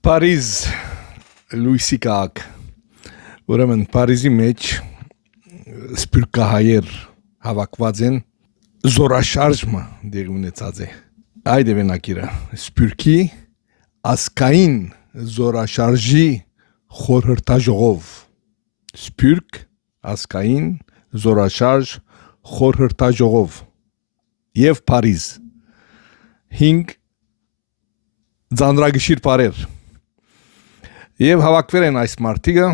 Փարիզ լույսի քաղաք ուրեմն Փարիզի մեջ սպյուրքահայեր հավաքված են զորաշարժը դեր ունեցած է այդ էվենակիրը սպյուրքի ասկային զորաշարժի խորհրդաժողով սպյուրք ասկային զորաշարժ խորհրդաժողով եւ Փարիզ 5 Ձանրագիշիր բարեր եւ հավաքվել են այս մարտիկը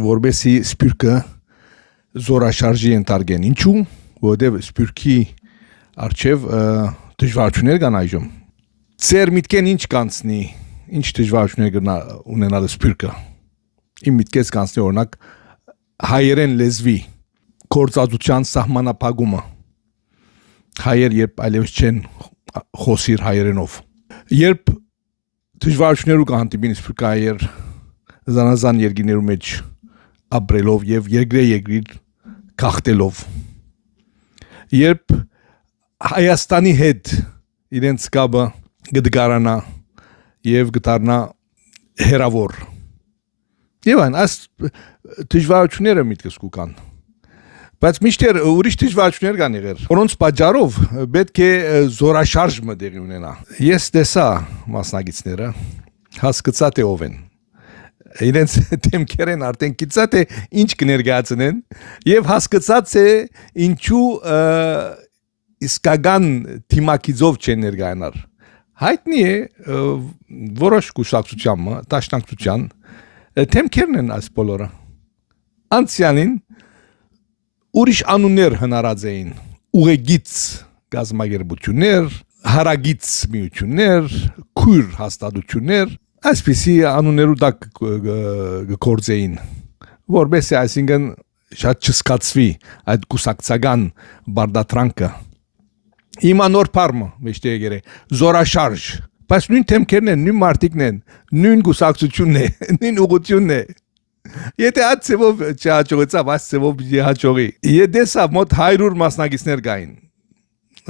որբեսի սպյուրքը զորաշարժի ընթարգեն ինչու որովհետեւ սպյուրքի արչեւ դժվարություններ կան այժմ ծեր միտքեն ինչ կանցնի ինչ դժվարություններ ունենալ սպյուրքը իմ միտքից կանցնի օրինակ հայերեն լեզվի կորցածության սահմանափակումը հայեր երբ այլևս չեն խոսիր հայերենով երբ դժվարություններ կհանդիպին սպյուրքահայեր զանազան երկրներու մեջ ապրելով եւ երկրի քաղտելով երբ Հայաստանի հետ իրենց կապը գդգարանա եւ գտարնա հերավոր եւ այս դժվարությունները միտքս կան բայց միշտ ուրիշ դժվարություններ կան եղել որոնց պատճառով պետք է զորաշարժը դեղի ունենա ես տեսա մասնագետները հասկացա թե ով են իրենց դեմքերեն արդեն գիտա թե ինչ կներկայացնեն եւ հասկացա թե ինչու իսկական թիմակիցով չեն ներկայանալ հայտնի է որոշ կուսակցության դաշնակցության դեմքերն են այս բոլորը անցյալին ուրիշ անուններ հնարած էին ուղեգից գազագերբություններ հարագից միություններ քույր հաստատություններ այսպիսի անուններու դակ գործեին որբեսի այսինքն շատ չսկացվի այդ կուսակցական բարդատրանքը հիմա նոր փարմը մեջտե եկել է զորաշարժ բայց նույն թեմքերն են նույն մարտիկն են նույն կուսակցությունն է նույն ուղղությունն է Եթե այդ ծևով չհաջողեցավ, այս ծևով հաջողի։ Եդեսա մոտ 100 մասնագետներ կային։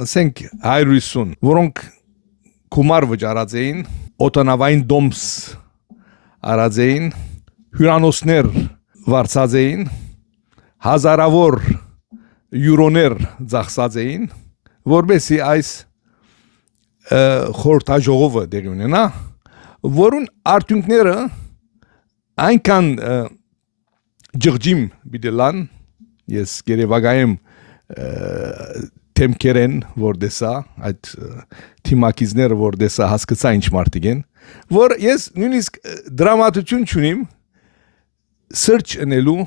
Ասենք 150, որոնք գումար վճարած էին, օտանավային դոմս արած էին, հյուրանոցներ վարձած էին, հազարավոր յուրոներ ծախսած էին, որբեսի այս խորհրդաժողովը դեղի ունենա, որուն արդյունքները այնքան ջղջիմ բիդելան ես գերեվագայեմ թեմքերեն որ դեսա այդ թիմակիզները որ դեսա հասկացա ինչ մարտիկ են որ ես նույնիսկ դրամատություն չունիմ սրճ ընելու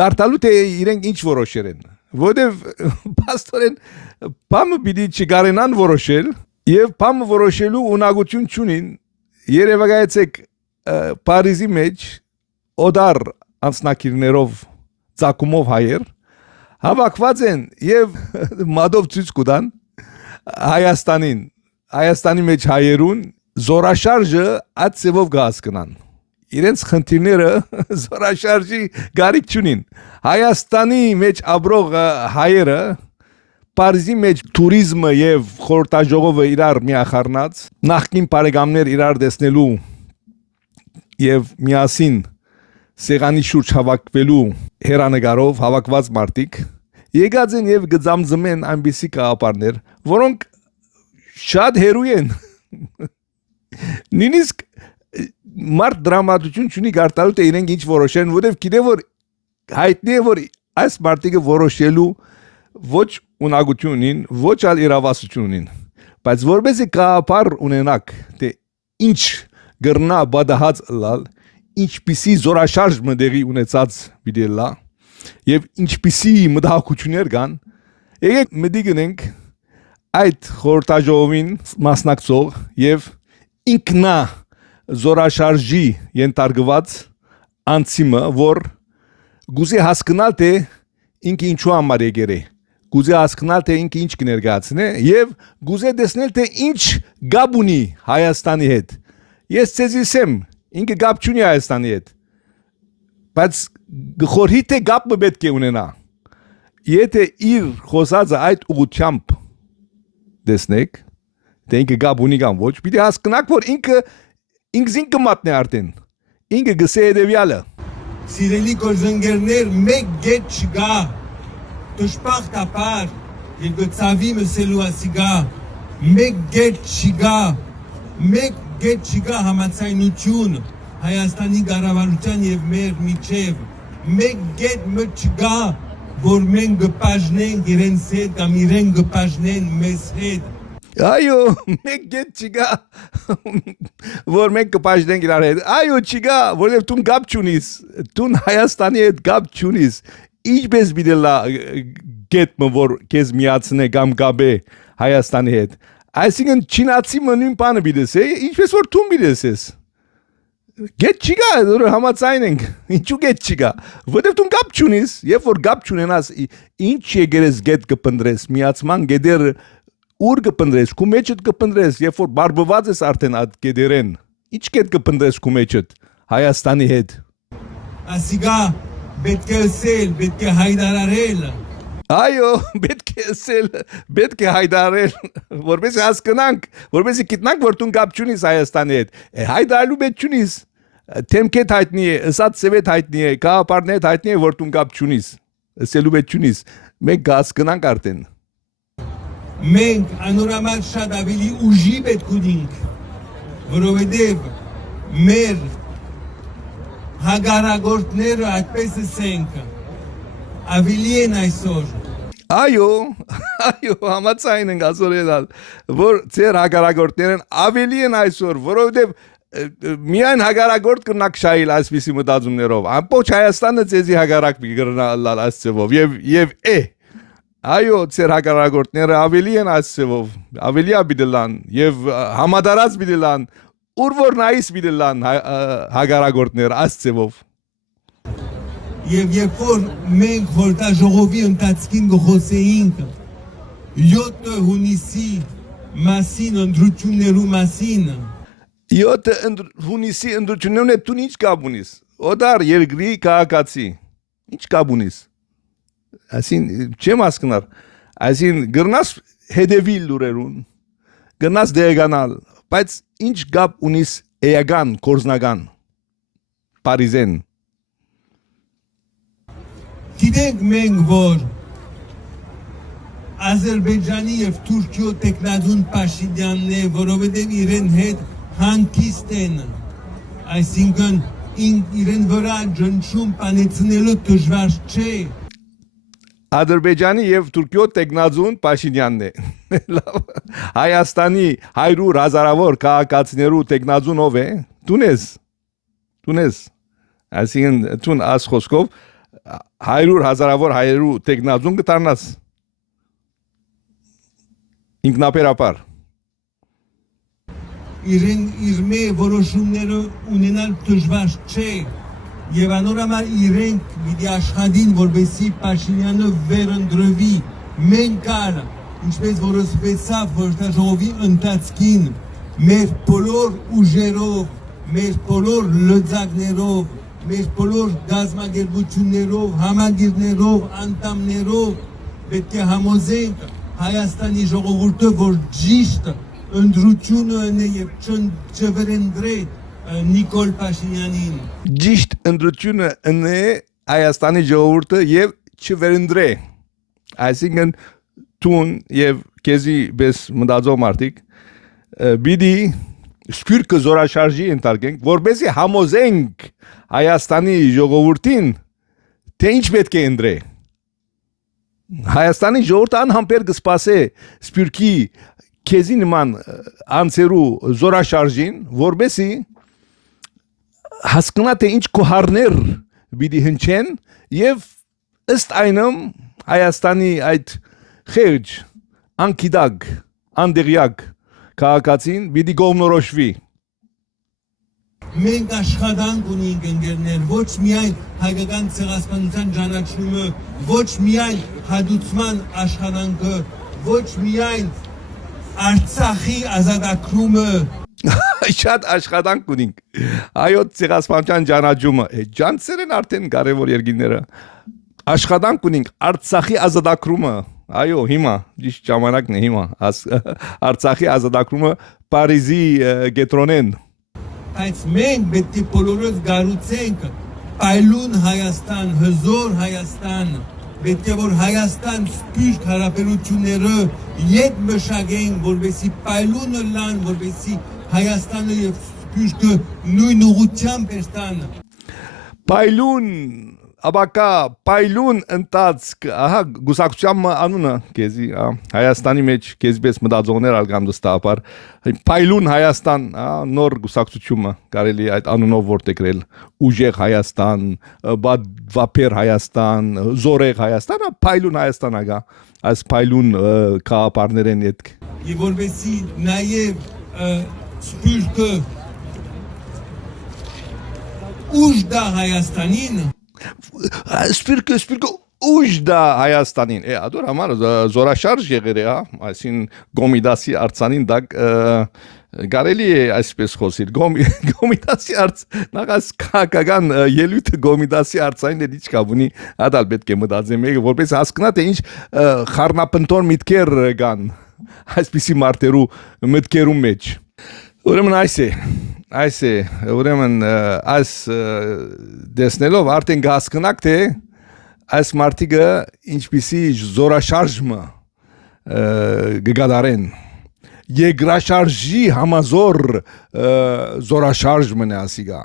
գարտալու թե իրենք ինչ որոշեր են որովհետև պաստորեն բամը պիտի չգարենան որոշել եւ բամը որոշելու ունակություն չունին երևակայեցեք Փարիզի մեջ օդար անցնակիրներով ցակումով հայեր հավաքված են եւ մադով ցույց կտան Հայաստանի մեջ հայերուն զորաշարժը այդ ծևով գահսկնան իրենց խնդիրները զորաշարժի գարիք չունին Հայաստանի մեջ ապրող հայերը Փարիզի մեջ туриզմը եւ խորհրդաժողովը իրար միախառնած նախկին բարեկամներ իրար տեսնելու եւ միասին սեղանի շուրջ հավաքվելու հերանեկարով հավաքված մարտիկ եկած են եւ գծամձմեն այնպիսի կապարներ որոնք շատ հերույ են նույնիսկ մարդ դրամատություն չունի գարտալու թե իրենք ինչ որոշեն որովհետեւ գիտե որ հայտնի է որ այս մարտիկը որոշելու ոչ ունակությունին ոչ ալ իրավասությունին բայց որբեսի կապար ունենակ թե ինչ գրնա բադահած լալ ինչպիսի զորաշարժ մդերի ունեցած վիդելա եւ ինչպիսի մտահոգություններ կան եկեք մտիգնենք այդ խորհրդաժողովին մասնակցող եւ ինքնա զորաշարժի ենթարկված անցիմը որ գուզի հասկանալ թե ինքը ինչու համար եկել է գուզի հասկանալ թե ինքը ինչ կներկայացնե եւ գուզի տեսնել թե ինչ գաբ ունի Հայաստանի հետ Ես ցեզիսեմ ինքը գապ չունի Հայաստանի հետ բայց գխորհի թե գապը պետք է ունենա եթե իր խոսածը այդ ուղությամբ տեսնեք թե ինքը գապ ունի կամ ոչ պիտի հասկանաք որ ինքը ինքը մատնե արդեն ինքը գսե հետևյալը Սիրելի գործընկերներ, մեկ գետ չկա, դժբախտաբար, եւ գծավի մսելու ասիգա, մեկ գետ չկա համացայնություն Հայաստանի կառավարության եւ մեր միջև, մեկ գետ չկա, որ մենք կպաշտենք իրենց հետ կամ իրենք կպաշտեն մեզ հետ Այո, մեկ գետ չկա, որ մենք կպաշտենք իրար հետ։ Այո, չկա, որովհետև դու գապ չունիս, դու Հայաստանի հետ գապ չունիս։ Ինչպես բիդելա գետը, որ քեզ միացնե կամ գաբե Հայաստանի հետ։ Այսինքն չինացի նույն բանը բիդես է, ինչպես որ դու բիդես ես։ Գետ չկա, որ համաձայն ենք։ Ինչու գետ չկա։ Որովհետև դու գապ չունիս, երբ որ գապ չունենաս, ինչ եկերես գետ կպնդրես, միացման գետեր Ուր կպնդրես, քու մեջդ կպնդրես, երբ որ բարբված ես արդեն այդ գետերեն, ինչ կետ կպնդրես քու մեջդ Հայաստանի հետ։ Ասիգա պետք է ասել, պետք է հայտարարել։ Այո, պետք է ասել, պետք է հայտարարել, որպես հասկանանք, որպես գիտնանք, որ դու կապ չունիս Հայաստանի հետ։ Հայտարարելու պետք չունիս։ Թեմքետ հայտնի է, ըսած սևետ հայտնի է, կահապարներ հայտնի է, որ դու կապ չունիս։ Ասելու պետք չունիս։ Մենք հասկանանք արդեն։ Մենք անորամալ շատ ավելի ուժի պետք ունենք, որովհետև մեր հագարագործները այդպես ասենք, ավելի են այսօր։ Այո, համաձայն ենք ասոր ելալ, որ ձեր հագարագործներն ավելի են այսօր, որովհետև միայն հագարագորդ կրնակ շայիլ այսպիսի մտածումներով, ամբողջ Հայաստանը ձեզի հագարակ կգրնալ այսցևով և Այո, ձեր հագարագործները ավելի են այսցևով, ավելի աբիդելան եւ համադարած բիդելան, ուր որ նայիս բիդելան հագարագործներ այսցևով։ Եվ երբ որ մենք խորհրդաժողովի ընթացքին գխոսեինք 7 հունիսի մասին ընտրություններու մասին 7 հունիսի ընտրություններն դու ինչ կապ ունիս։ Օդար երկրի քաղաքացի։ Ինչ կապ ունիս։ Այսին չեմ հասկնար, այսին գրնաս հետևիլ լուրերուն, գրնաս դեղանալ, բայց ինչ գապ ունիս էական, կորզնական, պարիզեն։ Գիտենք մենք, որ Ադրբեջանի և Թուրքիո տեխնադուն Փաշինյանն է, որովհետև իրեն հետ հանգիստ են, այսինքն իրեն վրա ջնջում պանեցնելու դժվար չէ։ Ադրբեջանի եւ Թուրքիո տեխնազուն Փաշինյանն է։ Հայաստանի 100 հազարավոր քաղաքացիներու տեխնազուն ով է։ Տունես։ Այսինքն տուն ասխոսկով 100 հազարավոր հայերու տեխնազուն կդառնաս։ Ինքնաբերաբար։ Իրեն իր մե որոշումները ունենալ դժվար չէ։ Եվ անորամալ իրենք պիտի աշխատին, որպեսզի Փաշինյանը վերընտրվի, մենք ալ, ինչպես որ ասվեցավ խորհրդաժողովի ընթացքին, մեր բոլոր ուժերով, մեր բոլոր լծակներով, մեր բոլոր գազագերբություններով, համագիրներով, անդամներով պետք է համոզենք Հայաստանի ժողովուրդը, որ ճիշտ ընտրությունը է եւ չվերընտրե Նիկոլ Փաշինյանին Ճիշտ ընտրությունը է Հայաստանի ժողովուրդը եւ չվերընտրե այսինքն տուն եւ քեզի բես մտածող մարդիկ բիդի սպյուրքը զորաշարժի ընտարգենք որբեսի համոզենք Հայաստանի ժողովուրդին թե ինչ պետք է ընտրե Հայաստանի ժողովուրդը անհամբեր կսպասե սպյուրքի քեզի նման անցերու զորաշարժին որբեսի հասկանա թե ինչ կոհարներ բիդի հնչեն եւ ըստ այնմ Հայաստանի այդ խեղճ անկիդակ անդերյակ քաղաքացին բիդի գոմնորոշվի Մենք աշխատանք ունենք ընկերներ ոչ միայն հայկական ցեղասպանության ճանաչումը ոչ միայն հադուցման աշխատանքը ոչ միայն Արցախի ազատագրումը Շատ աշխատանք ունենք այո ցեղասպանության ճանաչումը ջանցեր են արդեն կարևոր երկիները աշխատանք ունենք Արցախի ազատագրումը այո հիմա ճիշտ ժամանակն է հիմա Արցախի ազատագրումը Փարիզի գետրոնեն բայց մենք պետք է բոլորս գառուցենք պայլուն Հայաստան, հզոր Հայաստան, պետք է որ Հայաստան սփյուռք հարաբերությունները ետ մշակեն, որովհետեւ պայլունը լան, որովհետեւ Հայաստանը եւ սփյուռքը նույն ուղղությամբ están. Պայլուն Աբակա պայլուն ընտածք ահա գուսակցության անունը քեզի Հայաստանի մեջ քեզպես մտածողներ ալգամ դստապար պայլուն Հայաստան նոր գուսակցությունը կարելի այդ անունով որտեգրել ուժեղ Հայաստան վապեր Հայաստան զորեղ Հայաստան պայլուն Հայաստան ագա այս պայլուն կապարներեն հետ Եվ որովհետեւ նաեւ սփյուռքը ուժդա Հայաստանին Սպիրկը ուժ դա Հայաստանին ադոր համար զորաշարժ եղեր է այսին գոմիդասի արցանին դա գարելի է այսպես խոսել գոմիդասի արց նաղաս կական ելույթը գոմիդասի արցանին դիչ կաբունի ադալ պետք է մտածեմ եկը որպես հասկնա թե ինչ խառնապնտոր միտքեր կան այսպիսի մարտերու մտքերու մեջ ուրեմն այս է ուրեմն այս դեսնելով արդեն հասկնակ թե այս մարտիկը ինչպիսի զորաշարժը գգադարեն եգրաշարժի համազոր զորաշարժ մնա ասիգա